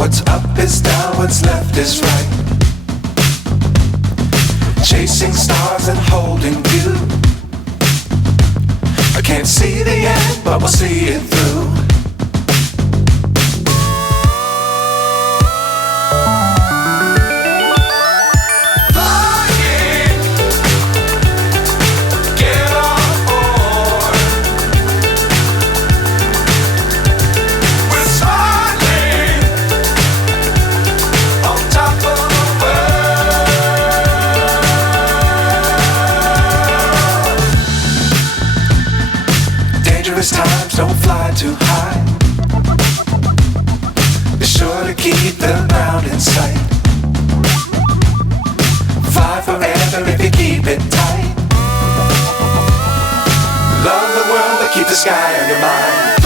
What's up is down, what's left is right. Chasing stars and holding you. I can't see the end, but we'll see it through. Times don't fly too high. Be sure to keep the ground in sight. Fly forever if you keep it tight. Love the world but keep the sky on your mind.